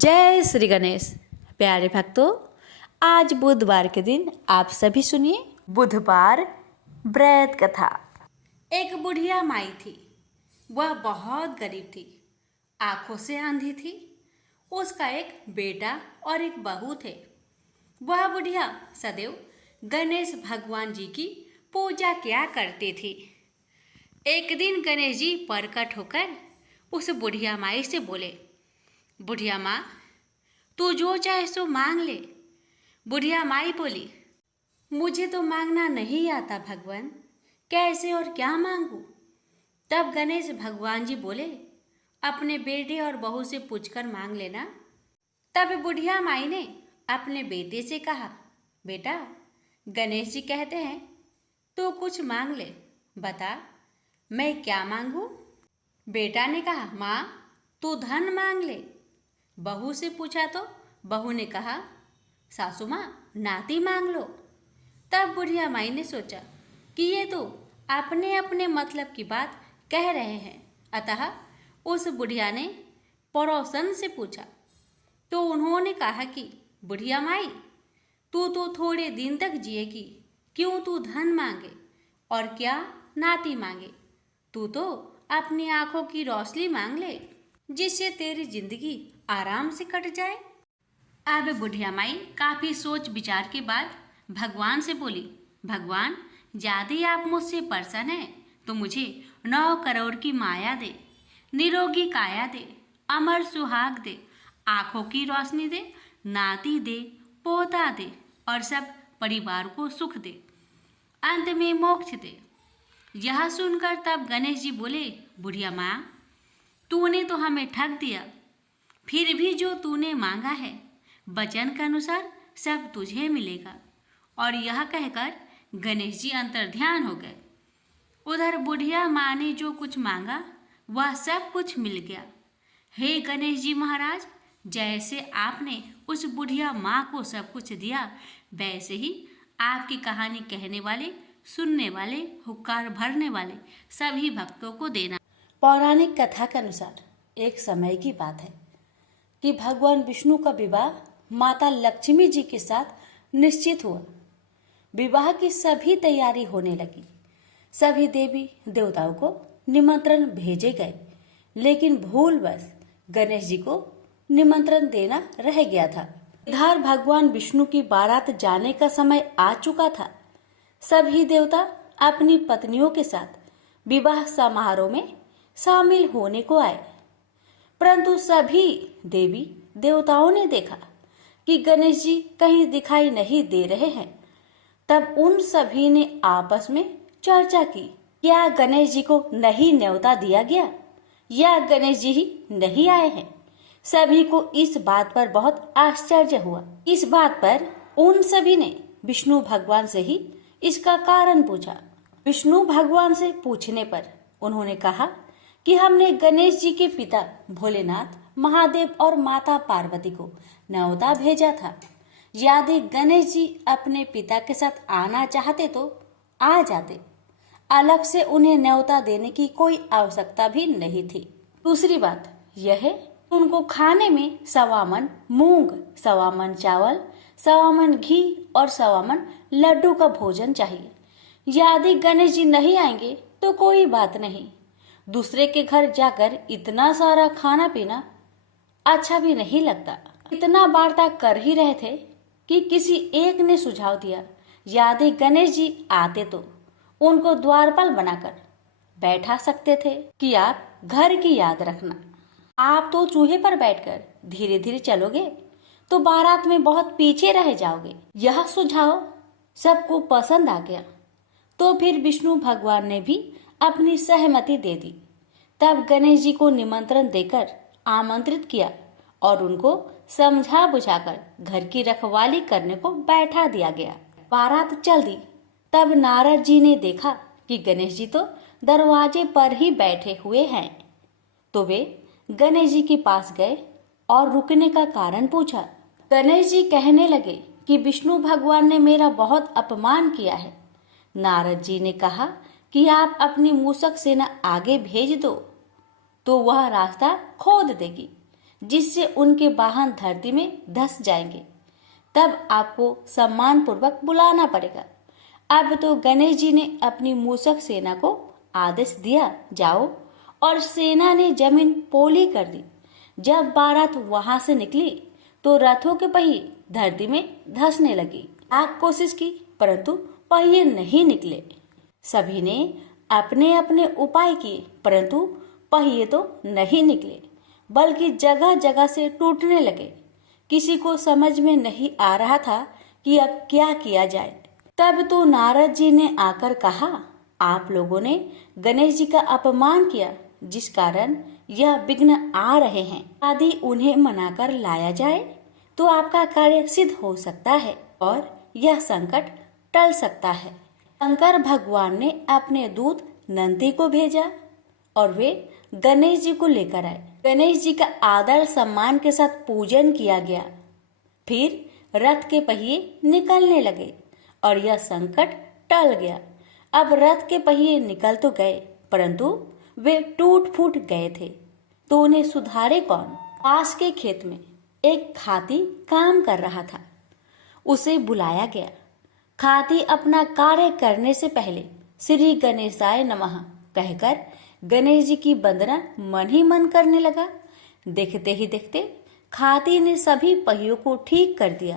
जय श्री गणेश। प्यारे भक्तों, आज बुधवार के दिन आप सभी सुनिए बुधवार व्रत कथा। एक बुढ़िया माई थी। वह बहुत गरीब थी, आंखों से अंधी थी। उसका एक बेटा और एक बहू थे। वह बुढ़िया सदैव गणेश भगवान जी की पूजा किया करती थी। एक दिन गणेश जी प्रकट होकर उस बुढ़िया माई से बोले, बुढ़िया माँ, तू जो चाहे सो मांग ले। बुढ़िया माई बोली, मुझे तो मांगना नहीं आता भगवान, कैसे और क्या मांगू। तब गणेश भगवान जी बोले, अपने बेटे और बहू से पूछकर मांग लेना। तब बुढ़िया माई ने अपने बेटे से कहा, बेटा, गणेश जी कहते हैं तू कुछ मांग ले, बता मैं क्या मांगू। बेटा ने कहा, माँ तू धन मांग ले। बहू से पूछा तो बहू ने कहा, सासू माँ नाती मांग लो। तब बुढ़िया माई ने सोचा कि ये तो अपने अपने मतलब की बात कह रहे हैं, अतः उस बुढ़िया ने पड़ोसन से पूछा तो उन्होंने कहा कि बुढ़िया माई, तू तो थोड़े दिन तक जिएगी, क्यों तू धन मांगे और क्या नाती मांगे। तू तो अपनी आंखों की रोशनी मांग ले, जिससे तेरी जिंदगी आराम से कट जाए। अब बुढ़िया माई काफी सोच विचार के बाद भगवान से बोली, भगवान, यदि आप मुझसे प्रसन्न हैं तो मुझे 9 करोड़ की माया दे, निरोगी काया दे, अमर सुहाग दे, आंखों की रोशनी दे, नाती दे, पोता दे और सब परिवार को सुख दे, अंत में मोक्ष दे। यह सुनकर तब गणेश जी बोले, बुढ़िया माँ, तूने तो हमें ठग दिया, फिर भी जो तूने मांगा है वचन के अनुसार सब तुझे मिलेगा। और यह कहकर गणेश जी अंतर्ध्यान हो गए। उधर बुढ़िया माँ ने जो कुछ मांगा वह सब कुछ मिल गया। हे गणेश जी महाराज, जैसे आपने उस बुढ़िया माँ को सब कुछ दिया, वैसे ही आपकी कहानी कहने वाले, सुनने वाले, हुक्कार भरने वाले सभी भक्तों को देना। पौराणिक कथा के अनुसार एक समय की बात है कि भगवान विष्णु का विवाह माता लक्ष्मी जी के साथ निश्चित हुआ। विवाह की सभी तैयारी होने लगी। सभी देवी देवताओं को निमंत्रण भेजे गए, लेकिन भूलवश गणेश जी को निमंत्रण देना रह गया था। इधर भगवान विष्णु की बारात जाने का समय आ चुका था। सभी देवता अपनी पत्नियों के साथ विवाह समारोह में शामिल होने को आए, परंतु सभी देवी देवताओं ने देखा कि गणेश जी कहीं दिखाई नहीं दे रहे हैं। तब उन सभी ने आपस में चर्चा की, क्या गणेश जी को नहीं न्योता दिया गया या गणेश जी ही नहीं आए हैं। सभी को इस बात पर बहुत आश्चर्य हुआ। इस बात पर उन सभी ने विष्णु भगवान से ही इसका कारण पूछा। विष्णु भगवान से पूछने पर उन्होंने कहा कि हमने गणेश जी के पिता भोलेनाथ, महादेव और माता पार्वती को न्योता भेजा था। यदि गणेश जी अपने पिता के साथ आना चाहते तो आ जाते, अलग से उन्हें न्योता देने की कोई आवश्यकता भी नहीं थी। दूसरी बात यह है, उनको खाने में 1.25 मन मूंग, 1.25 मन चावल, 1.25 मन घी और 1.25 मन लड्डू का भोजन चाहिए। यदि गणेश जी नहीं आएंगे तो कोई बात नहीं, दूसरे के घर जाकर इतना सारा खाना पीना अच्छा भी नहीं लगता। इतना वार्ता कर ही रहे थे कि किसी एक ने सुझाव दिया, यदि गणेश जी आते तो उनको द्वारपाल बनाकर बैठा सकते थे कि आप घर की याद रखना। आप तो चूहे पर बैठकर धीरे धीरे चलोगे तो बारात में बहुत पीछे रह जाओगे। यह सुझाव सबको पसंद आ गया, तो फिर विष्णु भगवान ने भी अपनी सहमति दे दी। तब गणेश जी को निमंत्रण देकर आमंत्रित किया और उनको समझा बुझाकर घर की रखवाली करने को बैठा दिया गया। बारात चल दी। तब नारद जी ने देखा कि गणेश जी तो दरवाजे पर ही बैठे हुए हैं, तो वे गणेश जी के पास गए और रुकने का कारण पूछा। गणेश जी कहने लगे कि विष्णु भगवान ने मेरा बहुत अपमान किया है। नारद जी ने कहा कि आप अपनी मूषक सेना आगे भेज दो तो वह रास्ता खोद देगी, जिससे उनके वाहन धरती में धंस जाएंगे। तब आपको सम्मानपूर्वक बुलाना पड़ेगा। अब तो गणेश जी ने अपनी मूषक सेना को आदेश दिया, जाओ, और सेना ने जमीन पोली कर दी। जब बारात वहां से निकली तो रथों के पहिए धरती में धंसने लगी। लाख कोशिश की परंतु पहिए नहीं निकले। सभी ने अपने अपने उपाय किए परंतु पहिए तो नहीं निकले, बल्कि जगह जगह से टूटने लगे। किसी को समझ में नहीं आ रहा था कि अब क्या किया जाए। तब तो नारद जी ने आकर कहा, आप लोगों ने गणेश जी का अपमान किया, जिस कारण यह विघ्न आ रहे हैं। यदि उन्हें मनाकर लाया जाए तो आपका कार्य सिद्ध हो सकता है और यह संकट टल सकता है। शंकर भगवान ने अपने दूत नंदी को भेजा और वे गणेश जी को लेकर आए। गणेश जी का आदर सम्मान के साथ पूजन किया गया। फिर रथ के पहिए निकलने लगे और यह संकट टल गया। अब रथ के पहिए निकल तो गए परंतु वे टूट फूट गए थे, तो उन्हें सुधारे कौन। पास के खेत में एक खाती काम कर रहा था। उसे बुलाया गया। खाती अपना कार्य करने से पहले श्री गणेशाय नमः कहकर गणेश जी की वंदना मन ही मन करने लगा। देखते ही देखते खाती ने सभी पहियों को ठीक कर दिया।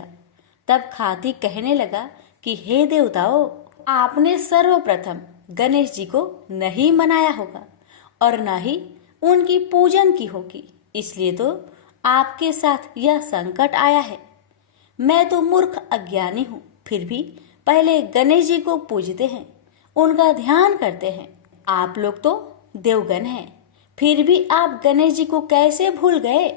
तब खाती कहने लगा कि हे देवताओं, आपने सर्वप्रथम गणेश जी को नहीं मनाया होगा और न ही उनकी पूजन की होगी, इसलिए तो आपके साथ यह संकट आया है। मैं तो मूर्ख अज्ञानी हूँ, फिर भी पहले गणेश जी को पूजते हैं, उनका ध्यान करते हैं। आप लोग तो देवगण हैं, फिर भी आप गणेश जी को कैसे भूल गए।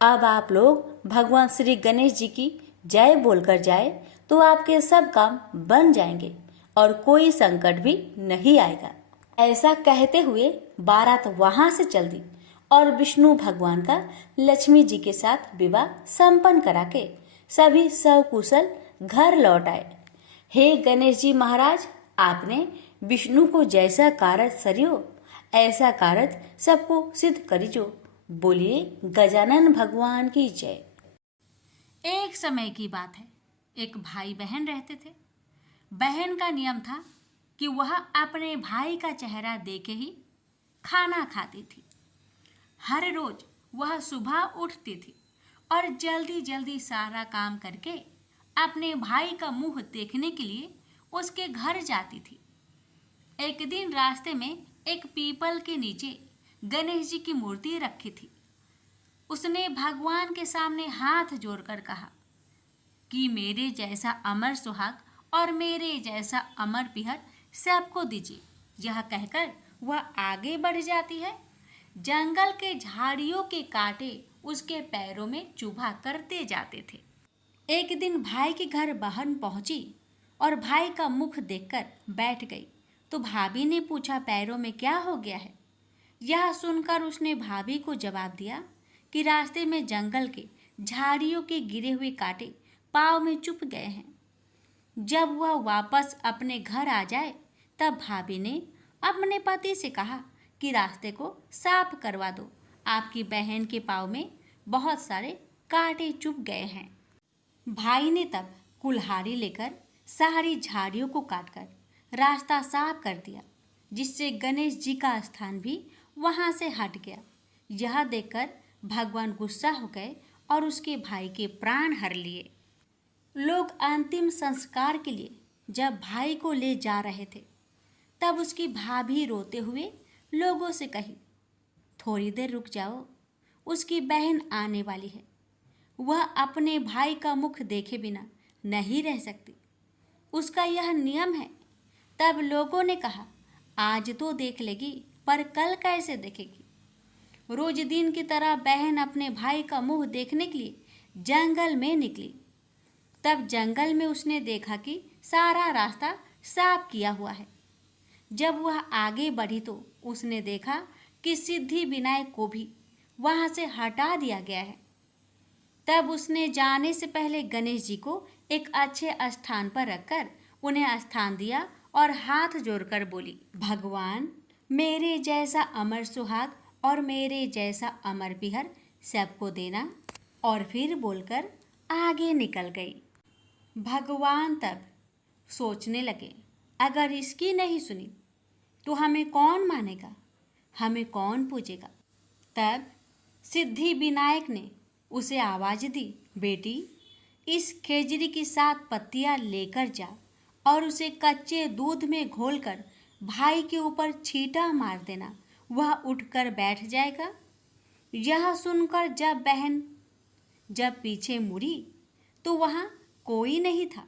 अब आप लोग भगवान श्री गणेश जी की जय बोलकर जाए तो आपके सब काम बन जाएंगे और कोई संकट भी नहीं आएगा। ऐसा कहते हुए बारात वहां से चल दी और विष्णु भगवान का लक्ष्मी जी के साथ विवाह संपन्न करा के सभी सकुशल घर लौट आए। हे गणेश जी महाराज, आपने विष्णु को जैसा कार्य सरियो ऐसा कार्य सबको सिद्ध करिजो। बोलिए गजानन भगवान की जय। एक समय की बात है, एक भाई बहन रहते थे। बहन का नियम था कि वह अपने भाई का चेहरा देख के ही खाना खाती थी। हर रोज वह सुबह उठती थी और जल्दी जल्दी सारा काम करके अपने भाई का मुंह देखने के लिए उसके घर जाती थी। एक दिन रास्ते में एक पीपल के नीचे गणेश जी की मूर्ति रखी थी। उसने भगवान के सामने हाथ जोड़कर कहा कि मेरे जैसा अमर सुहाग और मेरे जैसा अमर पिहर सबको दीजिए। यह कहकर वह आगे बढ़ जाती है। जंगल के झाड़ियों के कांटे उसके पैरों में चुभा करते जाते थे। एक दिन भाई के घर बहन पहुंची और भाई का मुख देखकर बैठ गई तो भाभी ने पूछा, पैरों में क्या हो गया है। यह सुनकर उसने भाभी को जवाब दिया कि रास्ते में जंगल के झाड़ियों के गिरे हुए कांटे पाँव में चुभ गए हैं। जब वह वापस अपने घर आ जाए तब भाभी ने अपने पति से कहा कि रास्ते को साफ करवा दो, आपकी बहन के पाँव में बहुत सारे कांटे चुभ गए हैं। भाई ने तब कुल्हाड़ी लेकर सारी झाड़ियों को काटकर रास्ता साफ कर दिया, जिससे गणेश जी का स्थान भी वहां से हट गया। यह देखकर भगवान गुस्सा हो गए और उसके भाई के प्राण हर लिए। लोग अंतिम संस्कार के लिए जब भाई को ले जा रहे थे तब उसकी भाभी रोते हुए लोगों से कही, थोड़ी देर रुक जाओ, उसकी बहन आने वाली है, वह अपने भाई का मुख देखे बिना नहीं रह सकती, उसका यह नियम है। तब लोगों ने कहा, आज तो देख लेगी पर कल कैसे देखेगी। रोज दिन की तरह बहन अपने भाई का मुंह देखने के लिए जंगल में निकली। तब जंगल में उसने देखा कि सारा रास्ता साफ किया हुआ है। जब वह आगे बढ़ी तो उसने देखा कि सिद्धि विनायक को भी वहां से हटा दिया गया है। तब उसने जाने से पहले गणेश जी को एक अच्छे स्थान पर रखकर उन्हें स्थान दिया और हाथ जोड़कर बोली, भगवान, मेरे जैसा अमर सुहाग और मेरे जैसा अमर पिहर सबको देना और फिर बोलकर आगे निकल गई। भगवान तब सोचने लगे, अगर इसकी नहीं सुनी तो हमें कौन मानेगा, हमें कौन पूजेगा। तब सिद्धि विनायक ने उसे आवाज दी, बेटी इस खेजड़ी की 7 पत्तियां लेकर जा और उसे कच्चे दूध में घोलकर भाई के ऊपर छींटा मार देना, वह उठकर बैठ जाएगा। यह सुनकर जब बहन पीछे मुड़ी तो वहाँ कोई नहीं था।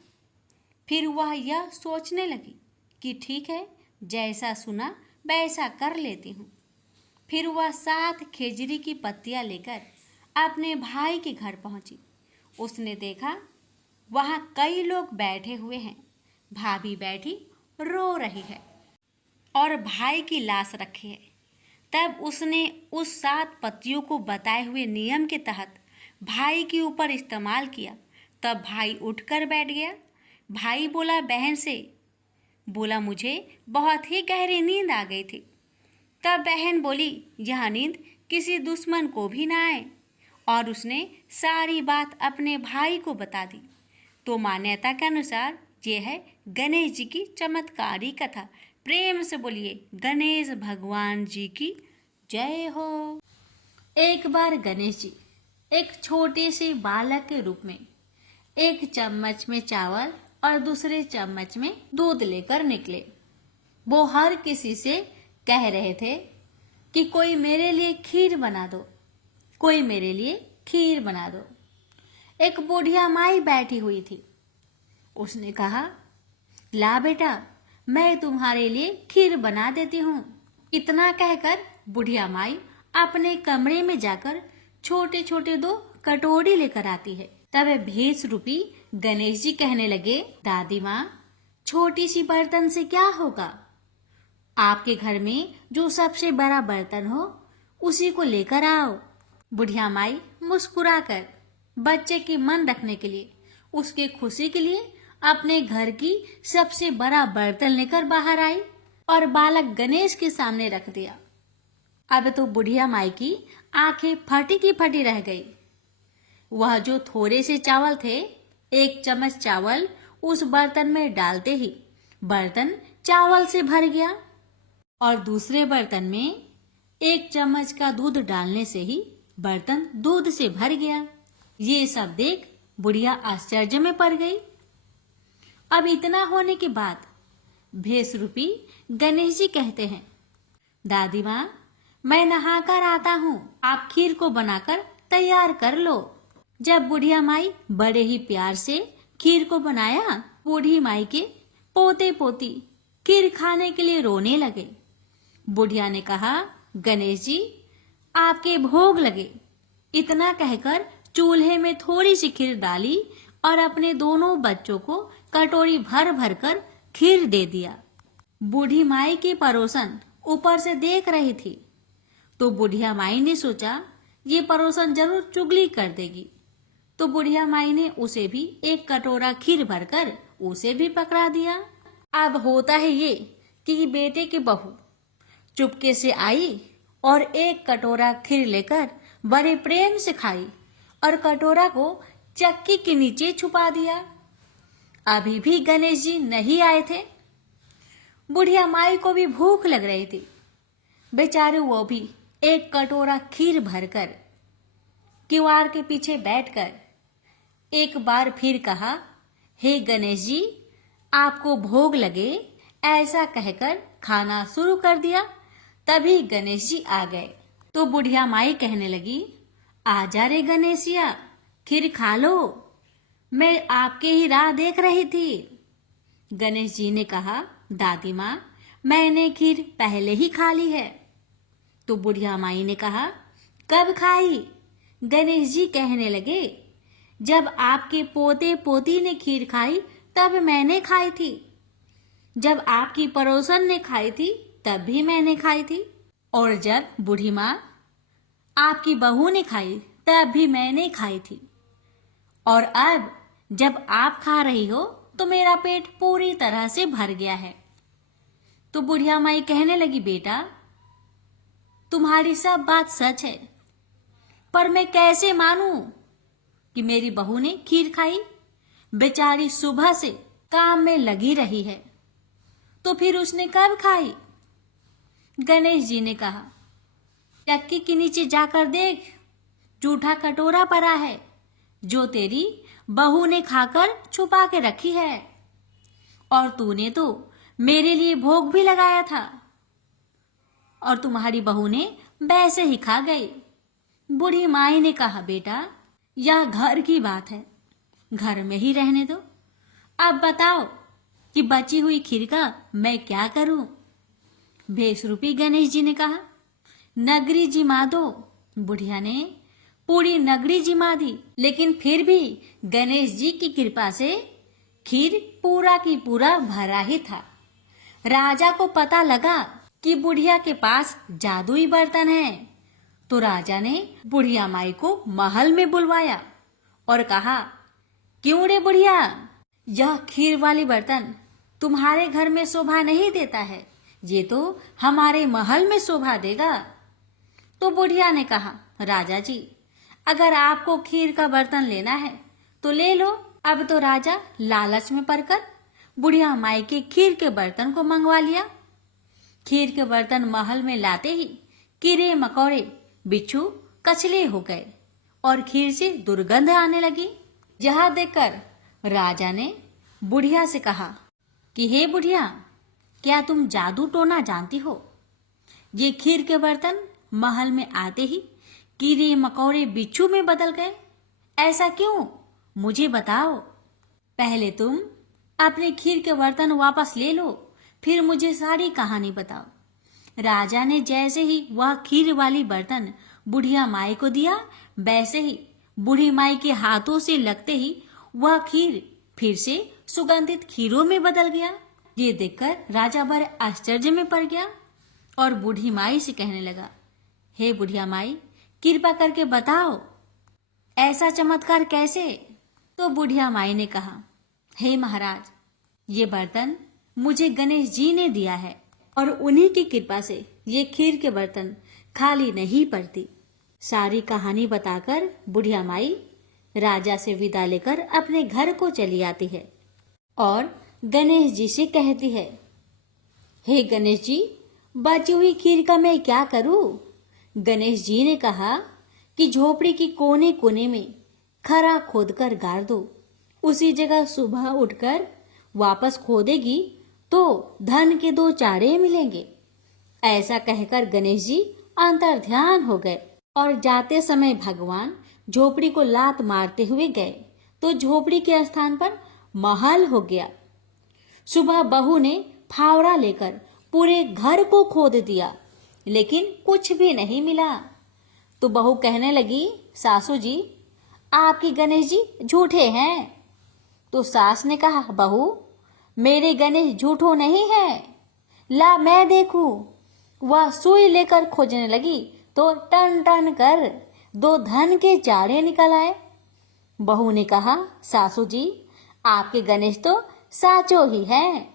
फिर वह यह सोचने लगी कि ठीक है, जैसा सुना वैसा कर लेती हूँ। फिर वह 7 खेजड़ी की पत्तियां लेकर अपने भाई के घर पहुंची। उसने देखा वहाँ कई लोग बैठे हुए हैं, भाभी बैठी रो रही है और भाई की लाश रखी है। तब उसने उस 7 पत्तियों को बताए हुए नियम के तहत भाई के ऊपर इस्तेमाल किया। तब भाई उठकर बैठ गया। भाई बोला बहन से, बोला मुझे बहुत ही गहरी नींद आ गई थी। तब बहन बोली, यह नींद किसी दुश्मन को भी ना आए, और उसने सारी बात अपने भाई को बता दी। तो मान्यता के अनुसार ये है गणेश जी की चमत्कारी कथा। प्रेम से बोलिए गणेश भगवान जी की जय हो। एक बार गणेश जी एक छोटे से बालक के रूप में एक चम्मच में चावल और दूसरे चम्मच में दूध लेकर निकले। वो हर किसी से कह रहे थे कि कोई मेरे लिए खीर बना दो, कोई मेरे लिए खीर बना दो। एक बुढ़िया माई बैठी हुई थी। उसने कहा, ला बेटा, मैं तुम्हारे लिए खीर बना देती हूँ। इतना कहकर बुढ़िया माई अपने कमरे में जाकर छोटे छोटे 2 कटोरी लेकर आती है। तब 20 रुपये गणेश जी कहने लगे, दादी माँ, छोटी सी बर्तन से क्या होगा? आपके घर में जो सबसे बड़ा बर्तन हो उसी को लेकर आओ। बुढ़िया माई मुस्कुराकर बच्चे की मन रखने के लिए, उसके खुशी के लिए अपने घर की सबसे बड़ा बर्तन लेकर बाहर आई और बालक गणेश के सामने रख दिया। अब तो बुढ़िया माई की आंखें फटी की फटी रह गई। वह जो थोड़े से चावल थे, 1 चम्मच चावल उस बर्तन में डालते ही बर्तन चावल से भर गया और दूसरे बर्तन में 1 चम्मच का दूध डालने से ही बर्तन दूध से भर गया। ये सब देख बुढ़िया आश्चर्य में पड़ गई। अब इतना होने के बाद 20 रुपये गणेश जी कहते हैं, दादी माँ, मैं नहाकर आता हूँ, आप खीर को बनाकर तैयार कर लो। जब बुढ़िया माई बड़े ही प्यार से खीर को बनाया, बूढ़ी माई के पोते पोती खीर खाने के लिए रोने लगे। बुढ़िया ने कहा, गणेश जी, आपके भोग लगे। इतना कहकर चूल्हे में थोड़ी सी खीर डाली और अपने दोनों बच्चों को कटोरी भर भर कर खीर दे दिया। बूढ़ी माई की पड़ोसन ऊपर से देख रही थी, तो बुढ़िया माई ने सोचा ये पड़ोसन जरूर चुगली कर देगी। तो बुढ़िया माई ने उसे भी 1 कटोरा खीर भरकर उसे भी पकड़ा दिया। अब होता है ये कि बेटे की बहू चुपके से आई और 1 कटोरा खीर लेकर बड़े प्रेम से खाई और कटोरा को चक्की के नीचे छुपा दिया। अभी भी गणेश जी नहीं आए थे। बुढ़िया माई को भी भूख लग रही थी। बेचारे वो भी 1 कटोरा खीर भरकर किवाड़ के पीछे बैठकर एक बार फिर कहा, हे गणेश जी, आपको भोग लगे, ऐसा कहकर खाना शुरू कर दिया। तभी गणेश जी आ गए। तो बुढ़िया माई कहने लगी, आजा रे गणेशिया, खीर खा लो, मैं आपके ही राह देख रही थी। गणेश जी ने कहा, दादी माँ, मैंने खीर पहले ही खा ली है। तो बुढ़िया माई ने कहा, कब खाई? गणेश जी कहने लगे, जब आपके पोते पोती ने खीर खाई तब मैंने खाई थी, जब आपकी पड़ोसन ने खाई थी तब भी मैंने खाई थी, और जब बूढ़ी माँ आपकी बहू ने खाई तब भी मैंने खाई थी, और अब जब आप खा रही हो तो मेरा पेट पूरी तरह से भर गया है। तो बुढ़िया माई कहने लगी, बेटा, तुम्हारी सब बात सच है, पर मैं कैसे मानूं कि मेरी बहू ने खीर खाई? बेचारी सुबह से काम में लगी रही है, तो फिर उसने कब खाई? गणेश जी ने कहा, चक्की के नीचे जाकर देख, जूठा कटोरा पड़ा है जो तेरी बहू ने खाकर छुपा के रखी है, और तूने तो मेरे लिए भोग भी लगाया था और तुम्हारी बहू ने वैसे ही खा गई। बूढ़ी माई ने कहा, बेटा यह घर की बात है, घर में ही रहने दो। अब बताओ कि बची हुई खीर का मैं क्या करूं? भेषरूपी गणेश जी ने कहा, नगरी जिमा दो। बुढ़िया ने पूरी नगरी जिमा दी, लेकिन फिर भी गणेश जी की कृपा से खीर पूरा की पूरा भरा ही था। राजा को पता लगा कि बुढ़िया के पास जादुई बर्तन है, तो राजा ने बुढ़िया माई को महल में बुलवाया और कहा, क्यों रे बुढ़िया, यह खीर वाली बर्तन तुम्हारे घर में शोभा नहीं देता है, ये तो हमारे महल में शोभा देगा। तो बुढ़िया ने कहा, राजा जी अगर आपको खीर का बर्तन लेना है तो ले लो। अब तो राजा लालच में पड़कर बुढ़िया माई के खीर के बर्तन को मंगवा लिया। खीर के बर्तन महल में लाते ही कीड़े मकोड़े बिच्छू कचले हो गए और खीर से दुर्गंध आने लगी। यह देखकर राजा ने बुढ़िया से कहा कि हे बुढ़िया, क्या तुम जादू टोना जानती हो? ये खीर के बर्तन महल में आते ही कीड़े मकोड़े बिच्छू में बदल गए, ऐसा क्यों? मुझे बताओ। पहले तुम अपने खीर के बर्तन वापस ले लो, फिर मुझे सारी कहानी बताओ। राजा ने जैसे ही वह खीर वाली बर्तन बुढ़िया माई को दिया, वैसे ही बूढ़ी माई के हाथों से लगते ही वह खीर फिर से सुगंधित खीरों में बदल गया। ये देखकर राजा बड़े आश्चर्य में पड़ गया और बूढ़ी माई से कहने लगा, हे बुढ़िया माई, कृपा करके बताओ ऐसा चमत्कार कैसे? तो बुढ़िया माई ने कहा, हे महाराज, ये बर्तन मुझे गणेश जी ने दिया है और उन्हीं की कृपा से ये खीर के बर्तन खाली नहीं पड़ती। सारी कहानी बताकर बुढ़िया माई राजा से विदा लेकर अपने घर को चली आती है और गणेश जी से कहती है, हे गणेश जी, बची हुई खीर का मैं क्या करूं? गणेश जी ने कहा कि झोपड़ी की कोने कोने में खरा खोदकर गाड़ दो, उसी जगह सुबह उठकर वापस खोदेगी तो धन के 2 चारे मिलेंगे। ऐसा कहकर गणेश जी अंतर्ध्यान हो गए और जाते समय भगवान झोपड़ी को लात मारते हुए गए तो झोपड़ी के स्थान पर महल हो गया। सुबह बहू ने फावड़ा लेकर पूरे घर को खोद दिया, लेकिन कुछ भी नहीं मिला। तो बहू कहने लगी, सासू जी, आपकी गणेश जी झूठे हैं। तो सास ने कहा, बहू, मेरे गणेश झूठो नहीं है, ला मैं देखूं। वह सुई लेकर खोजने लगी तो टन टन कर 2 धन के चारे निकल आए। बहू ने कहा, सासू जी, आपके गणेश तो साचो ही हैं।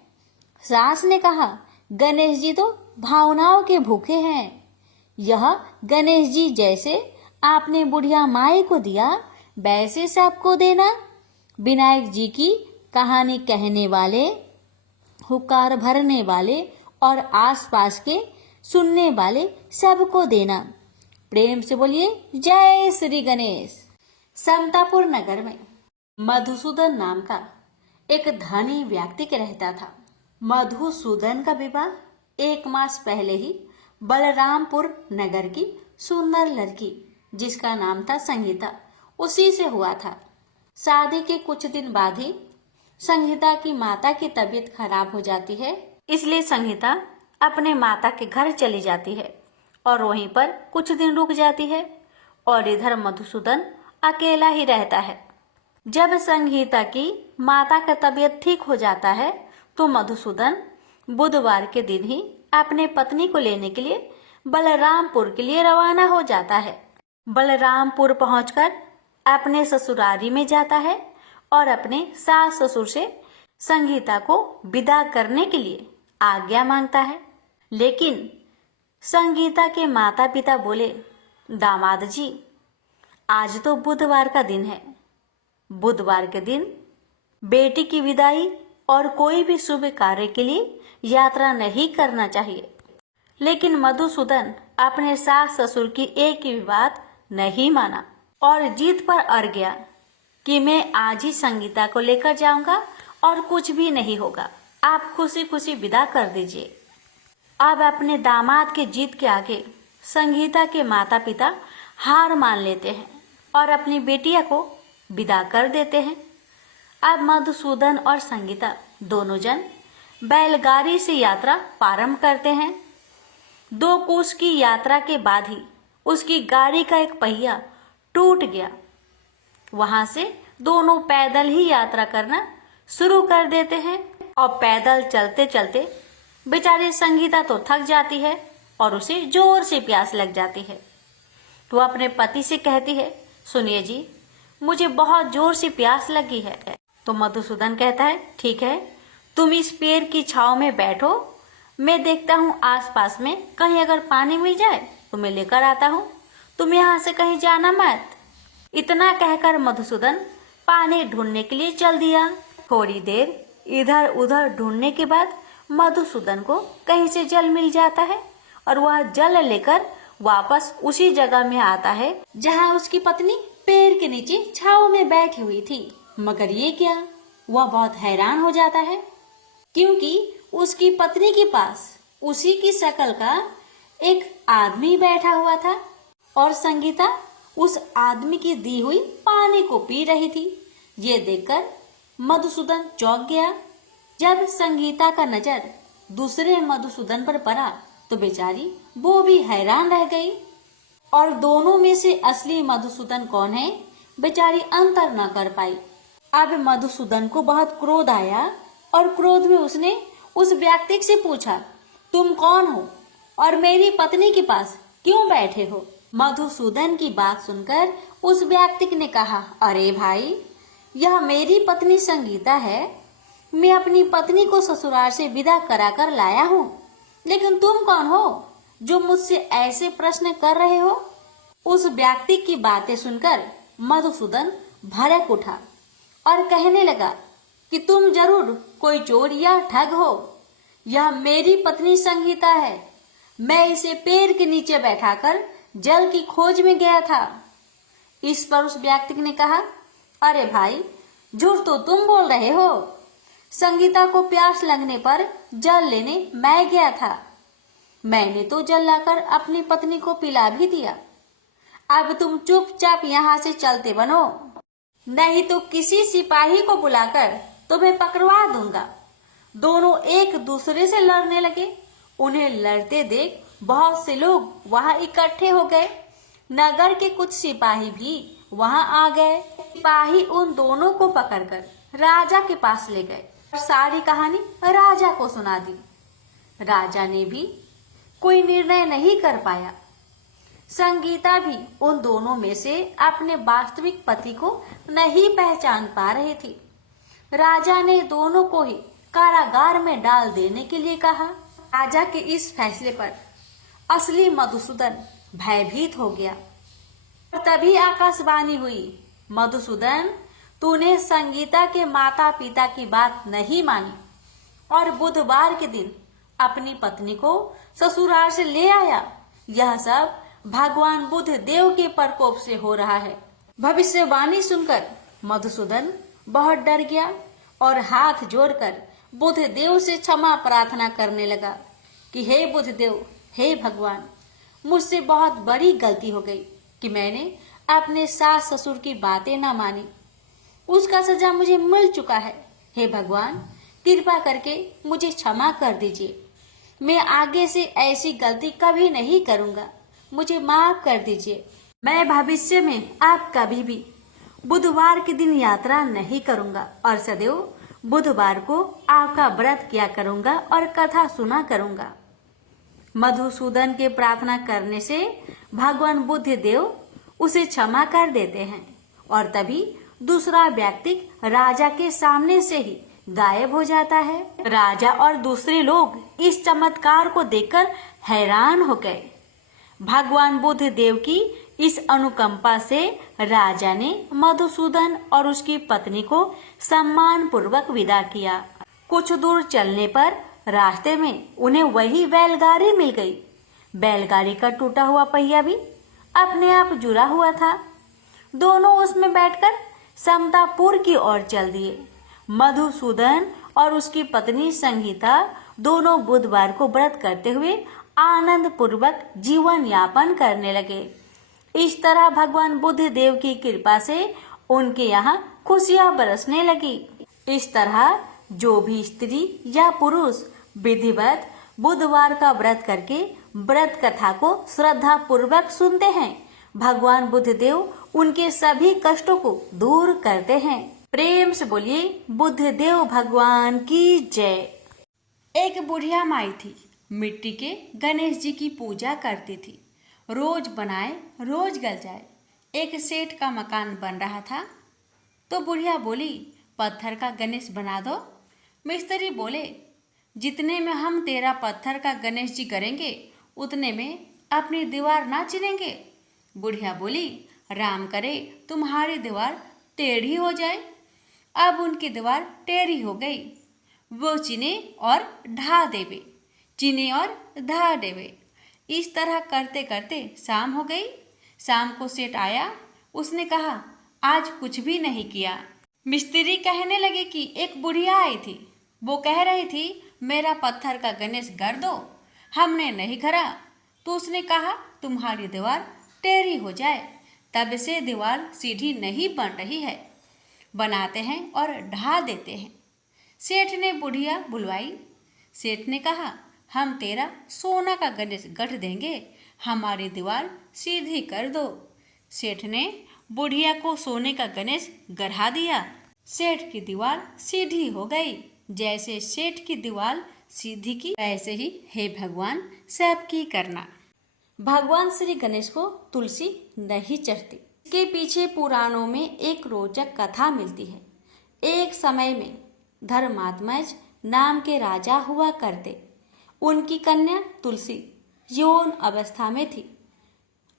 सास ने कहा, गणेश जी तो भावनाओं के भूखे हैं। यह गणेश जी जैसे आपने बुढ़िया माई को दिया, वैसे सबको देना। विनायक जी की कहानी कहने वाले, हुक्कार भरने वाले और आसपास के सुनने वाले सबको देना। प्रेम से बोलिए, जय श्री गणेश। समतापुर नगर में मधुसूदन नाम का एक धनी व्यक्ति के रहता था। मधुसूदन का विवाह 1 मास पहले ही बलरामपुर नगर की सुंदर लड़की, जिसका नाम था संगीता, उसी से हुआ था। शादी के कुछ दिन बाद ही संगीता की माता की तबीयत खराब हो जाती है, इसलिए संगीता अपने माता के घर चली जाती है और वहीं पर कुछ दिन रुक जाती है और इधर मधुसूदन अकेला ही रहता है। जब संगीता की माता का तबीयत ठीक हो जाता है तो मधुसूदन बुधवार के दिन ही अपने पत्नी को लेने के लिए बलरामपुर के लिए रवाना हो जाता है। बलरामपुर पहुंचकर अपने ससुरारी में जाता है और अपने सास ससुर से संगीता को विदा करने के लिए आज्ञा मांगता है। लेकिन संगीता के माता पिता बोले, दामाद जी, आज तो बुधवार का दिन है। बुधवार के दिन बेटी की विदाई और कोई भी शुभ कार्य के लिए यात्रा नहीं करना चाहिए। लेकिन मधुसूदन अपने सास ससुर की एक भी बात नहीं माना और जिद पर अड़ गया कि मैं आज ही संगीता को लेकर जाऊंगा और कुछ भी नहीं होगा, आप खुशी खुशी विदा कर दीजिए। अब अपने दामाद के जिद के आगे संगीता के माता पिता हार मान लेते हैं और अपनी बेटिया को विदा कर देते हैं। अब मधुसूदन और संगीता दोनों जन बैलगाड़ी से यात्रा प्रारंभ करते हैं। 2 कोस की यात्रा के बाद ही उसकी गाड़ी का एक पहिया टूट गया। वहां से दोनों पैदल ही यात्रा करना शुरू कर देते हैं और पैदल चलते चलते बेचारी संगीता तो थक जाती है और उसे जोर से प्यास लग जाती है। तो अपने पति से कहती है, सुनिए जी, मुझे बहुत जोर से प्यास लगी है। तो मधुसूदन कहता है, ठीक है, तुम इस पेड़ की छांव में बैठो, मैं देखता हूँ आसपास में कहीं अगर पानी मिल जाए तो मैं लेकर आता हूँ, तुम यहाँ से कहीं जाना मत। इतना कहकर मधुसूदन पानी ढूंढने के लिए चल दिया। थोड़ी देर इधर उधर ढूंढने के बाद मधुसूदन को कहीं से जल मिल जाता है और वह जल लेकर वापस उसी जगह में आता है जहाँ उसकी पत्नी पेड़ के नीचे छांव में बैठी हुई थी। मगर ये क्या, वह बहुत हैरान हो जाता है क्योंकि उसकी पत्नी के पास उसी की शक्ल का एक आदमी बैठा हुआ था और संगीता उस आदमी की दी हुई पानी को पी रही थी। ये देखकर मधुसूदन चौंक गया। जब संगीता का नजर दूसरे मधुसूदन पर पड़ा तो बेचारी वो भी हैरान रह गई और दोनों में से असली मधुसूदन कौन है बेचारी अंतर न कर पाई। अब मधुसूदन को बहुत क्रोध आया और क्रोध में उसने उस व्यक्ति से पूछा, तुम कौन हो और मेरी पत्नी के पास क्यों बैठे हो? मधुसूदन की बात सुनकर उस व्यक्ति ने कहा, अरे भाई, यह मेरी पत्नी संगीता है। मैं अपनी पत्नी को ससुराल से विदा कराकर लाया हूँ, लेकिन तुम कौन हो जो मुझसे ऐसे प्रश्न कर रहे हो? उस व्यक्ति की बातें सुनकर मधुसूदन भड़क उठा और कहने लगा कि तुम जरूर कोई चोर या ठग हो। यह मेरी पत्नी संगीता है। मैं इसे पेड़ के नीचे बैठाकर जल की खोज में गया था। इस पर उस व्यक्ति ने कहा, अरे भाई, झूठ तो तुम बोल रहे हो। संगीता को प्यास लगने पर जल लेने मैं गया था। मैंने तो जल लाकर अपनी पत्नी को पिला भी दिया। अब तुम चुपचाप यहाँ से चलते बनो, नहीं तो किसी सिपाही को बुलाकर तुम्हें पकड़वा दूंगा। दोनों एक दूसरे से लड़ने लगे। उन्हें लड़ते देख बहुत से लोग वहां इकट्ठे हो गए। नगर के कुछ सिपाही भी वहां आ गए। सिपाही उन दोनों को पकड़कर राजा के पास ले गए और सारी कहानी राजा को सुना दी। राजा ने भी कोई निर्णय नहीं कर पाया। संगीता भी उन दोनों में से अपने वास्तविक पति को नहीं पहचान पा रही थी। राजा ने दोनों को ही कारागार में डाल देने के लिए कहा। राजा के इस फैसले पर असली मधुसूदन भयभीत हो गया और तभी आकाशवाणी हुई, मधुसूदन, तूने संगीता के माता पिता की बात नहीं मानी और बुधवार के दिन अपनी पत्नी को ससुराल से ले आया। यह सब भगवान बुद्ध देव के प्रकोप से हो रहा है। भविष्यवाणी सुनकर मधुसूदन बहुत डर गया और हाथ जोड़कर बुद्ध देव से क्षमा प्रार्थना करने लगा कि हे बुद्ध देव, हे भगवान, मुझसे बहुत बड़ी गलती हो गई कि मैंने अपने सास ससुर की बातें न मानी। उसका सजा मुझे मिल चुका है। हे भगवान, कृपा करके मुझे क्षमा कर दीजिए। मैं आगे से ऐसी गलती कभी नहीं करूंगा। मुझे माफ कर दीजिए। मैं भविष्य में आप कभी भी बुधवार के दिन यात्रा नहीं करूंगा और सदैव बुधवार को आपका व्रत किया करूंगा और कथा सुना करूंगा। मधुसूदन के प्रार्थना करने से भगवान बुद्ध देव उसे क्षमा कर देते हैं और तभी दूसरा व्यक्ति राजा के सामने से ही गायब हो जाता है। राजा और दूसरे लोग इस चमत्कार को देखकर हैरान हो गए। भगवान बुद्ध देव की इस अनुकंपा से राजा ने मधुसूदन और उसकी पत्नी को सम्मान पूर्वक विदा किया। कुछ दूर चलने पर रास्ते में उन्हें वही बैलगाड़ी मिल गई। बैलगाड़ी का टूटा हुआ पहिया भी अपने आप जुड़ा हुआ था। दोनों उसमें बैठकर समतापुर की ओर चल दिए। मधुसूदन और उसकी पत्नी संगीता दोनों बुधवार को व्रत करते हुए आनंद पूर्वक जीवन यापन करने लगे। इस तरह भगवान बुद्ध देव की कृपा से उनके यहाँ खुशियां बरसने लगी। इस तरह जो भी स्त्री या पुरुष विधिवत बुधवार का व्रत करके व्रत कथा को श्रद्धा पूर्वक सुनते हैं, भगवान बुद्ध देव उनके सभी कष्टों को दूर करते हैं। प्रेम से बोलिए बुद्ध देव भगवान की जय। एक बुढ़िया माई थी, मिट्टी के गणेश जी की पूजा करती थी। रोज बनाए रोज गल जाए। एक सेठ का मकान बन रहा था तो बुढ़िया बोली, पत्थर का गणेश बना दो। मिस्त्री बोले, जितने में हम तेरा पत्थर का गणेश जी करेंगे उतने में अपनी दीवार ना चिनेंगे। बुढ़िया बोली, राम करे तुम्हारी दीवार टेढ़ी हो जाए। अब उनकी दीवार टेढ़ी हो गई। वो चिने और ढा देवे, चिने और ढा देवे। इस तरह करते करते शाम हो गई। शाम को सेठ आया। उसने कहा, आज कुछ भी नहीं किया। मिस्त्री कहने लगे कि एक बुढ़िया आई थी, वो कह रही थी मेरा पत्थर का गणेश कर दो। हमने नहीं करा तो उसने कहा तुम्हारी दीवार टेढ़ी हो जाए। तब से दीवार सीधी नहीं बन रही है। बनाते हैं और ढा देते हैं। सेठ ने बुढ़िया बुलवाई। सेठ ने कहा, हम तेरा सोना का गणेश गढ़ देंगे, हमारी दीवार सीधी कर दो। सेठ ने बुढ़िया को सोने का गणेश गढ़ा दिया। सेठ की दीवार सीधी हो गई। जैसे सेठ की दीवार सीधी की, ऐसे ही हे भगवान सबकी करना। भगवान श्री गणेश को तुलसी नहीं चढ़ती। इसके पीछे पुराणों में एक रोचक कथा मिलती है। एक समय में धर्मात्मज नाम के राजा हुआ करते। उनकी कन्या तुलसी यौन अवस्था में थी।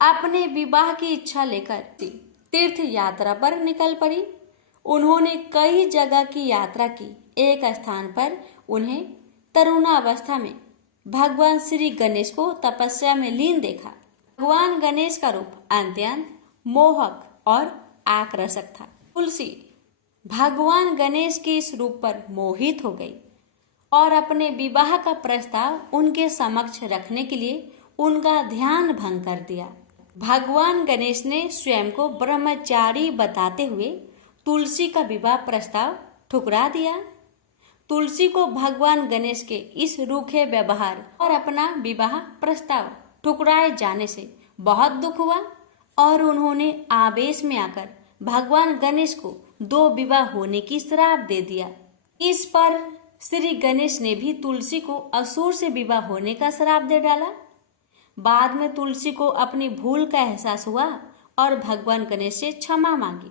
अपने विवाह की इच्छा लेकर तीर्थ यात्रा पर निकल पड़ी। उन्होंने कई जगह की यात्रा की। एक स्थान पर उन्हें तरुणावस्था में भगवान श्री गणेश को तपस्या में लीन देखा। भगवान गणेश का रूप अत्यंत मोहक और आकर्षक था। तुलसी भगवान गणेश के इस रूप पर मोहित हो गई और अपने विवाह का प्रस्ताव उनके समक्ष रखने के लिए उनका ध्यान भंग कर दिया। भगवान गणेश ने स्वयं को ब्रह्मचारी बताते हुए तुलसी का विवाह प्रस्ताव ठुकरा दिया। तुलसी को भगवान गणेश के इस रूखे व्यवहार और अपना विवाह प्रस्ताव ठुकराए जाने से बहुत दुख हुआ और उन्होंने आवेश में आकर भगवान गणेश को 2 विवाह होने की श्राप दे दिया। इस पर श्री गणेश ने भी तुलसी को असुर से विवाह होने का श्राप दे डाला। बाद में तुलसी को अपनी भूल का एहसास हुआ और भगवान गणेश से क्षमा मांगी।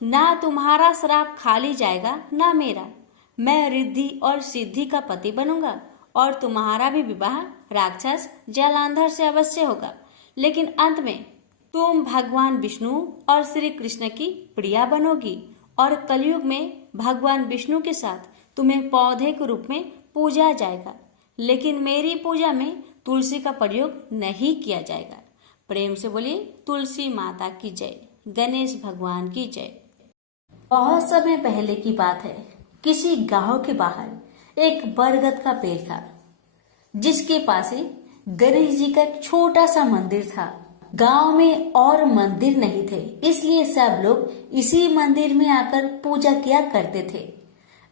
ना तुम्हारा श्राप खाली जाएगा ना मेरा। मैं रिद्धि और सिद्धि का पति बनूंगा और तुम्हारा भी विवाह राक्षस जलांधर से अवश्य होगा। लेकिन अंत में तुम भगवान विष्णु और श्री कृष्ण की प्रिया बनोगी और कलयुग में भगवान विष्णु के साथ तुम्हें पौधे के रूप में पूजा जाएगा। लेकिन मेरी पूजा में तुलसी का प्रयोग नहीं किया जाएगा। प्रेम से बोलिए तुलसी माता की जय, गणेश भगवान की जय। बहुत समय पहले की बात है। किसी गांव के बाहर एक बरगद का पेड़ था जिसके पास ही गणेश जी का एक छोटा सा मंदिर था। गांव में और मंदिर नहीं थे, इसलिए सब लोग इसी मंदिर में आकर पूजा किया करते थे।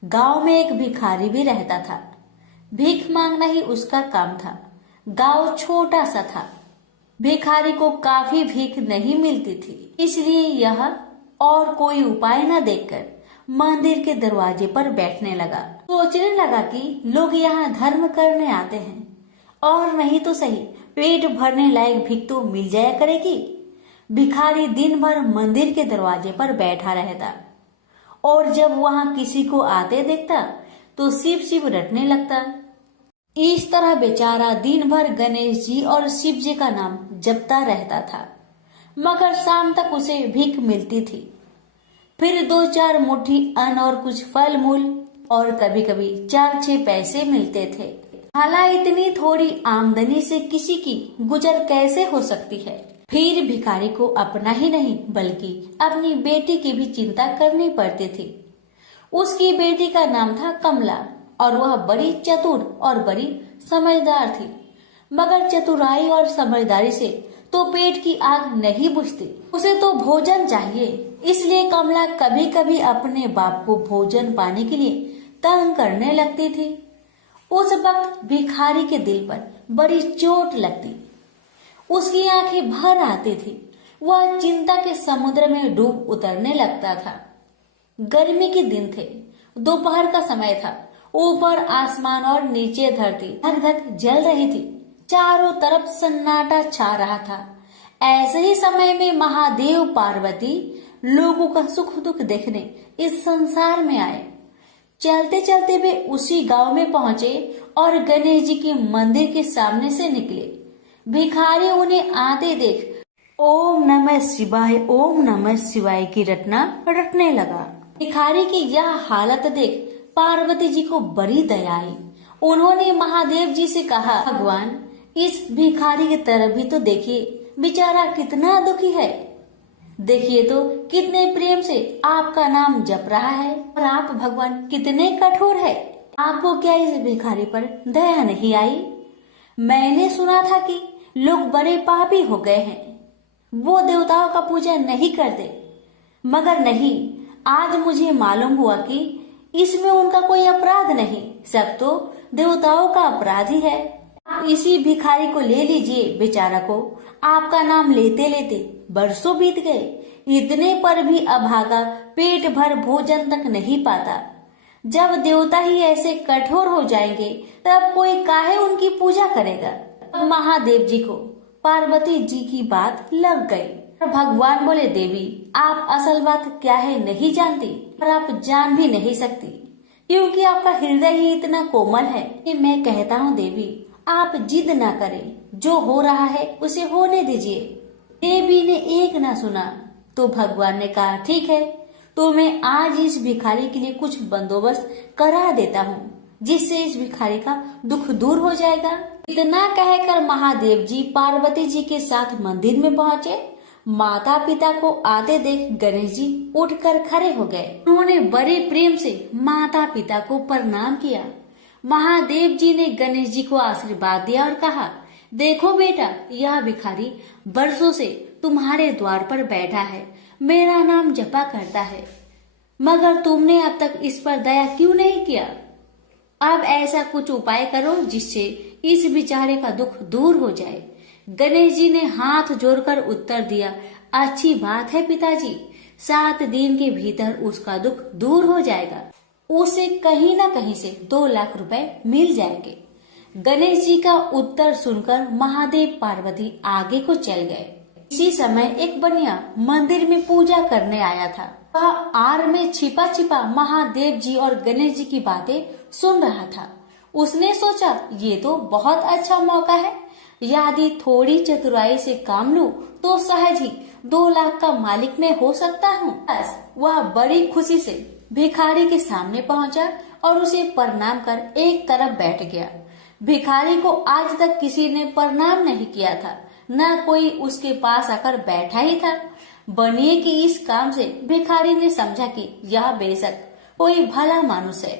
गांव में एक भिखारी भी रहता था। भीख मांगना ही उसका काम था। गांव छोटा सा था। भिखारी को काफी भीख नहीं मिलती थी, इसलिए यह और कोई उपाय न देखकर मंदिर के दरवाजे पर बैठने लगा। सोचने लगा कि लोग यहाँ धर्म करने आते हैं और नहीं तो सही पेट भरने लायक भीख तो मिल जाया करेगी। भिखारी दिन भर मंदिर के दरवाजे पर बैठा रहता और जब वहाँ किसी को आते देखता तो शिव शिव रटने लगता। इस तरह बेचारा दिन भर गणेश जी और शिव जी का नाम जपता रहता था। मगर शाम तक उसे भीख मिलती थी। फिर 2-4 मुट्ठी अन्न और कुछ फल मूल और कभी कभी 4-6 पैसे मिलते थे। भला इतनी थोड़ी आमदनी से किसी की गुजर कैसे हो सकती है। फिर भिखारी को अपना ही नहीं बल्कि अपनी बेटी की भी चिंता करनी पड़ती थी। उसकी बेटी का नाम था कमला और वह बड़ी चतुर और बड़ी समझदार थी। मगर चतुराई और समझदारी से तो पेट की आग नहीं बुझती, उसे तो भोजन चाहिए। इसलिए कमला कभी कभी अपने बाप को भोजन पाने के लिए तंग करने लगती थी। उस वक्त भिखारी के दिल पर बड़ी चोट लगती, उसकी आंखें भर आती थी। वह चिंता के समुद्र में डूब उतरने लगता था। गर्मी के दिन थे, दोपहर का समय था। ऊपर आसमान और नीचे धरती धक धक जल रही थी। चारों तरफ सन्नाटा छा रहा था। ऐसे ही समय में महादेव पार्वती लोगों का सुख दुख देखने इस संसार में आए। चलते चलते वे उसी गांव में पहुंचे और गणेश जी के मंदिर के सामने से निकले। भिखारी उन्हें आते देख ओम नमः शिवाय की रटना रटने लगा। भिखारी की यह हालत देख पार्वती जी को बड़ी दया आई। उन्होंने महादेव जी से कहा, भगवान इस भिखारी की तरफ भी तो देखिए, बेचारा कितना दुखी है। देखिए तो कितने प्रेम से आपका नाम जप रहा है और आप भगवान कितने कठोर है। आपको क्या इस भिखारी पर दया नहीं आई? मैंने सुना था कि लोग बड़े पापी हो गए हैं, वो देवताओं का पूजा नहीं करते, मगर नहीं, आज मुझे मालूम हुआ कि इसमें उनका कोई अपराध नहीं, सब तो देवताओं का अपराध ही है। आप इसी भिखारी को ले लीजिए। बेचारा को आपका नाम लेते लेते बरसों बीत गए, इतने पर भी अभागा पेट भर भोजन तक नहीं पाता। जब देवता ही ऐसे कठोर हो जाएंगे तब कोई काहे उनकी पूजा करेगा। अब महादेव जी को पार्वती जी की बात लग गई। भगवान बोले, देवी आप असल बात क्या है नहीं जानती और आप जान भी नहीं सकती, क्योंकि आपका हृदय ही इतना कोमल है कि मैं कहता हूँ देवी आप जिद ना करें, जो हो रहा है उसे होने दीजिए। देवी ने एक ना सुना तो भगवान ने कहा, ठीक है तो मैं आज इस भिखारी के लिए कुछ बंदोबस्त करा देता हूँ, जिससे इस भिखारी का दुख दूर हो जाएगा। इतना कहकर महादेव जी पार्वती जी के साथ मंदिर में पहुँचे। माता पिता को आते देख गणेश जी उठकर खड़े हो गए। उन्होंने बड़े प्रेम से माता पिता को प्रणाम किया। महादेव जी ने गणेश जी को आशीर्वाद दिया और कहा, देखो बेटा, यह भिखारी बरसों से तुम्हारे द्वार पर बैठा है, मेरा नाम जपा करता है, मगर तुमने अब तक इस पर दया क्यों नहीं किया? अब ऐसा कुछ उपाय करो जिससे इस बेचारे का दुख दूर हो जाए। गणेश जी ने हाथ जोड़कर उत्तर दिया, अच्छी बात है पिताजी, 7 दिन के भीतर उसका दुख दूर हो जाएगा, उसे कहीं न कहीं से 2 लाख रुपए मिल जाएंगे। गणेश जी का उत्तर सुनकर महादेव पार्वती आगे को चल गए। इसी समय एक बनिया मंदिर में पूजा करने आया था। वह आड़ में छिपा छिपा महादेव जी और गणेश जी की बातें सुन रहा था। उसने सोचा, ये तो बहुत अच्छा मौका है, यदि थोड़ी चतुराई से काम लूं तो सहज ही 2 लाख का मालिक मैं हो सकता हूँ। बस वह बड़ी खुशी से भिखारी के सामने पहुंचा और उसे प्रणाम कर एक तरफ बैठ गया। भिखारी को आज तक किसी ने प्रणाम नहीं किया था, न कोई उसके पास आकर बैठा ही था। बनिए की इस काम से भिखारी ने समझा कि यह बेशक कोई भला मानुष है।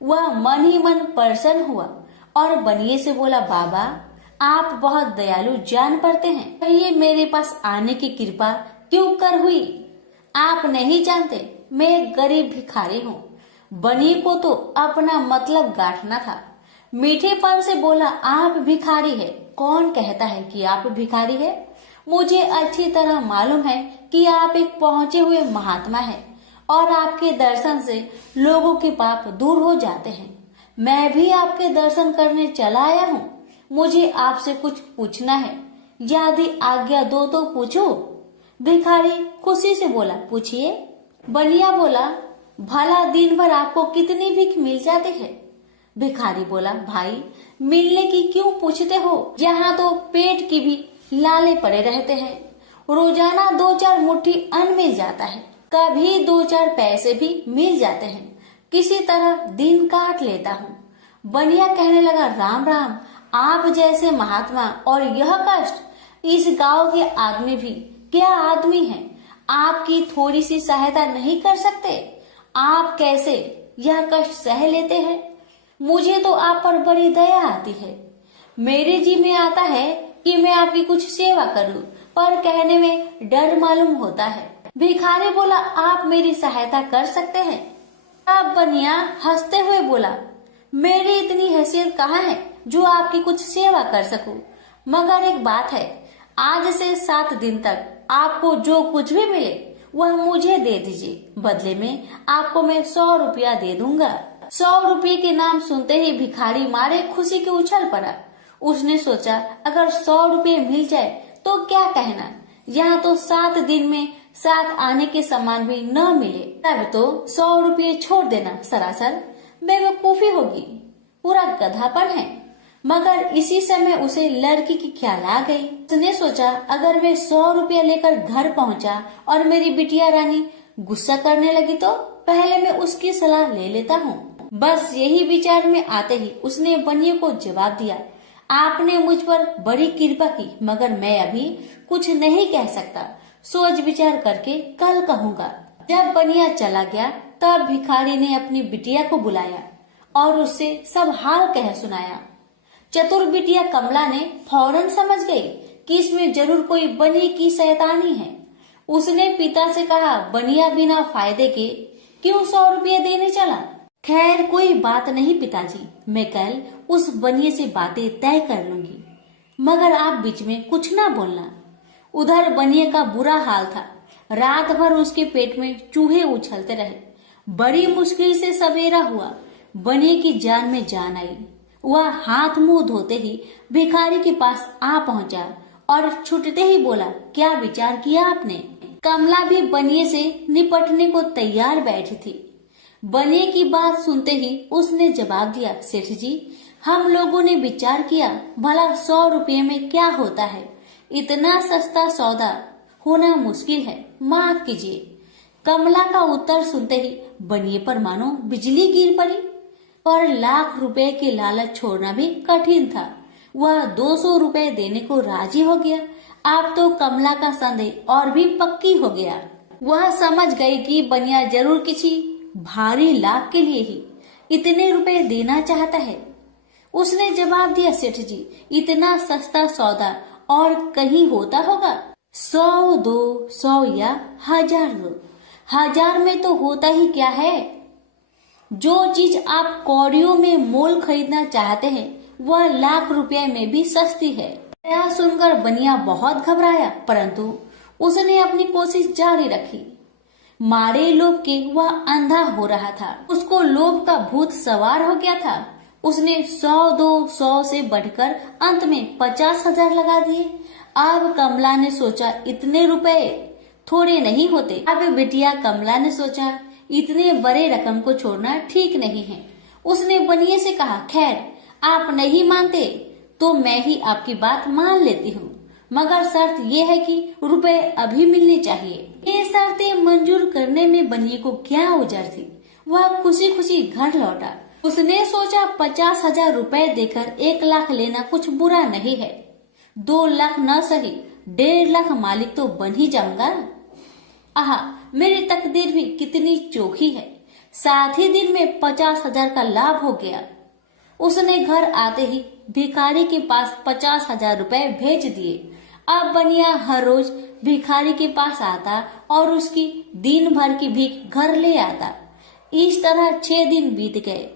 वह मन ही मन प्रसन्न हुआ और बनिए से बोला, बाबा आप बहुत दयालु जान पड़ते हैं, कहिए मेरे पास आने की कृपा क्यों कर हुई? आप नहीं जानते मैं गरीब भिखारी हूँ। बनिए को तो अपना मतलब गांठना था। मीठेपन से बोला, आप भिखारी है? कौन कहता है कि आप भिखारी है? मुझे अच्छी तरह मालूम है कि आप एक पहुंचे हुए महात्मा हैं और आपके दर्शन से लोगों के पाप दूर हो जाते हैं। मैं भी आपके दर्शन करने चला आया हूँ। मुझे आपसे कुछ पूछना है, यदि आज्ञा दो तो पूछो। भिखारी खुशी से बोला, पूछिए। बनिया बोला, भला दिन भर आपको कितनी भीख मिल जाती है? भिखारी बोला, भाई मिलने की क्यों पूछते हो, यहाँ तो पेट की भी लाले पड़े रहते हैं। रोजाना 2-4 मुट्ठी अन्न मिल जाता है, कभी 2-4 पैसे भी मिल जाते हैं। किसी तरह दिन काट लेता हूँ। बनिया कहने लगा, राम राम, आप जैसे महात्मा और यह कष्ट। इस गांव के आदमी भी क्या आदमी हैं? आपकी थोड़ी सी सहायता नहीं कर सकते? आप कैसे यह कष्ट सह लेते हैं? मुझे तो आप पर बड़ी दया आती है। मेरे जी में आता है कि मैं आपकी कुछ सेवा करूं, पर कहने में डर मालूम होता है। भिखारी बोला, आप मेरी सहायता कर सकते हैं? अब बनिया हंसते हुए बोला, मेरी इतनी हैसियत कहाँ है जो आपकी कुछ सेवा कर सकूं, मगर एक बात है, आज से 7 दिन तक आपको जो कुछ भी मिले वह मुझे दे दीजिए। बदले में आपको मैं 100 रुपया दे दूंगा। 100 रुपये के नाम सुनते ही भिखारी मारे खुशी के उछल पड़ा। उसने सोचा, अगर 100 रुपये मिल जाए तो क्या कहना, यहाँ तो 7 दिन में 7 आने के सामान भी न मिले, तब तो 100 रुपये छोड़ देना सरासर बेवकूफी होगी, पूरा गधापन है। मगर इसी समय उसे लड़की की ख्याल आ गई। उसने सोचा, अगर मैं 100 रुपया लेकर घर पहुंचा और मेरी बिटिया रानी गुस्सा करने लगी तो पहले मैं उसकी सलाह ले लेता हूँ। बस यही विचार में आते ही उसने बनिए को जवाब दिया, आपने मुझ पर बड़ी कृपा की, मगर मैं अभी कुछ नहीं कह सकता, सोच विचार करके कल कहूँगा। जब बनिया चला गया तब भिखारी ने अपनी बिटिया को बुलाया और उससे सब हाल कह सुनाया। चतुर बिटिया कमला ने फौरन समझ गई कि इसमें जरूर कोई बनिए की शैतानी है। उसने पिता से कहा, बनिया बिना फायदे के क्यों 100 रुपये देने चला? खैर कोई बात नहीं पिताजी, मैं कल उस बनिए से बातें तय कर लूंगी, मगर आप बीच में कुछ ना बोलना। उधर बनिए का बुरा हाल था। रात भर उसके पेट में चूहे उछलते रहे। बड़ी मुश्किल से सवेरा हुआ, बनिए की जान में जान आई। वह हाथ मुंह धोते ही भिखारी के पास आ पहुंचा और छूटते ही बोला, क्या विचार किया आपने? कमला भी बनिए से निपटने को तैयार बैठी थी। बनिए की बात सुनते ही उसने जवाब दिया, सेठ जी, हम लोगों ने विचार किया, भला 100 रुपये में क्या होता है, इतना सस्ता सौदा होना मुश्किल है, माफ कीजिए। कमला का उत्तर सुनते ही बनिए पर मानो बिजली गिर पड़ी। पर लाख रुपए के लालच छोड़ना भी कठिन था। वह 200 रुपए देने को राजी हो गया। अब तो कमला का संदेह और भी पक्की हो गया। वह समझ गई कि बनिया जरूर किसी भारी लाभ के लिए ही इतने रुपए देना चाहता है। उसने जवाब दिया, सेठ जी, इतना सस्ता सौदा और कहीं होता होगा? 100 दो, 100 या 1000 दो। 1000 में तो होता ही क्या है? जो चीज आप कौड़ियों में मोल खरीदना चाहते हैं वह लाख रुपए में भी सस्ती है। यह सुनकर बनिया बहुत घबराया, परंतु उसने अपनी कोशिश जारी रखी। मारे लोभ के वह अंधा हो रहा था। उसको लोभ का भूत सवार हो गया था। उसने 100 दो, 100 से बढ़कर अंत में 50,000 लगा दिए। अब कमला ने सोचा, इतने रुपए थोड़े नहीं होते। अब बिटिया कमला ने सोचा, इतने बड़े रकम को छोड़ना ठीक नहीं है। उसने बनिए से कहा, खैर आप नहीं मानते तो मैं ही आपकी बात मान लेती हूँ, मगर शर्त यह है कि रुपए अभी मिलने चाहिए। ये शर्तें मंजूर करने में बनिए को क्या उजर थी। वह खुशी खुशी घर लौटा। उसने सोचा 50,000 रुपए देकर 1 लाख लेना कुछ बुरा नहीं है। 2 लाख न सही 1.5 लाख मालिक तो बन ही जाऊंगा। आहा, मेरी तकदीर भी कितनी चोखी है। 7 ही दिन में 50,000 का लाभ हो गया। उसने घर आते ही भिखारी के पास 50,000 रुपए भेज दिए। अब बनिया हर रोज भिखारी के पास आता और उसकी दिन भर की भीख घर ले आता। इस तरह 6 दिन बीत गए।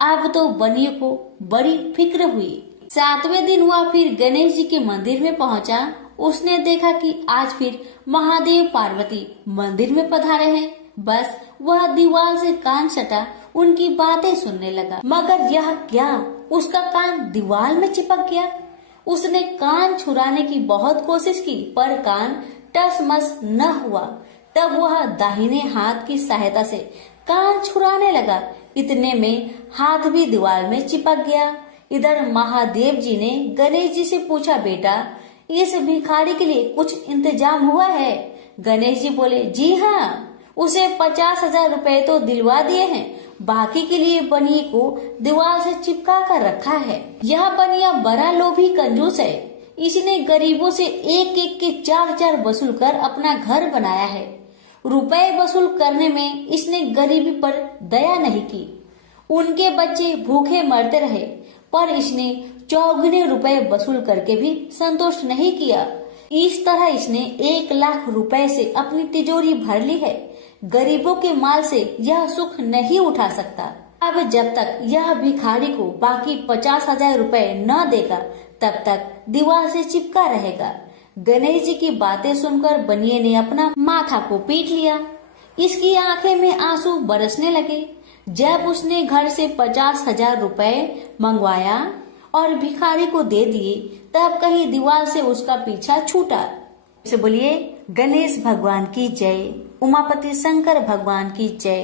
अब तो बनिए को बड़ी फिक्र हुई। 7वें दिन वह फिर गणेश जी के मंदिर में पहुंचा। उसने देखा कि आज फिर महादेव पार्वती मंदिर में पधारे हैं। बस वह दीवार से कान सटा उनकी बातें सुनने लगा, मगर यह क्या, उसका कान दीवार में चिपक गया। उसने कान छुड़ाने की बहुत कोशिश की, पर कान टस-मस न हुआ। तब वह दाहिने हाथ की सहायता से कान छुड़ाने लगा। इतने में हाथ भी दीवार में चिपक गया। इधर महादेव जी ने गणेश जी से पूछा, बेटा इस भिखारी के लिए कुछ इंतजाम हुआ है? गणेश जी बोले, जी हाँ, उसे 50,000 रुपए तो दिलवा दिए हैं, बाकी के लिए बनिए को दीवार से चिपका कर रखा है। यह बनिया बड़ा लोभी कंजूस है, इसने गरीबों से एक एक के 4-4 वसूल कर अपना घर बनाया है। रुपए वसूल करने में इसने गरीबी पर दया नहीं की। उनके बच्चे भूखे मरते रहे, पर इसने चौगुने रुपए वसूल करके भी संतुष्ट नहीं किया। इस तरह इसने 1 लाख रुपए से अपनी तिजोरी भर ली है। गरीबों के माल से यह सुख नहीं उठा सकता। अब जब तक यह भिखारी को बाकी 50,000 रुपए न देगा, तब तक दीवार से चिपका रहेगा। गणेश जी की बातें सुनकर बनिए ने अपना माथा को पीट लिया। इसकी आंखें में आंसू बरसने लगे। जब उसने घर से 50,000 रुपए मंगवाया और भिखारी को दे दिए, तब कहीं दीवार से उसका पीछा छूटा। इसे बोलिए गणेश भगवान की जय, उमापति शंकर भगवान की जय।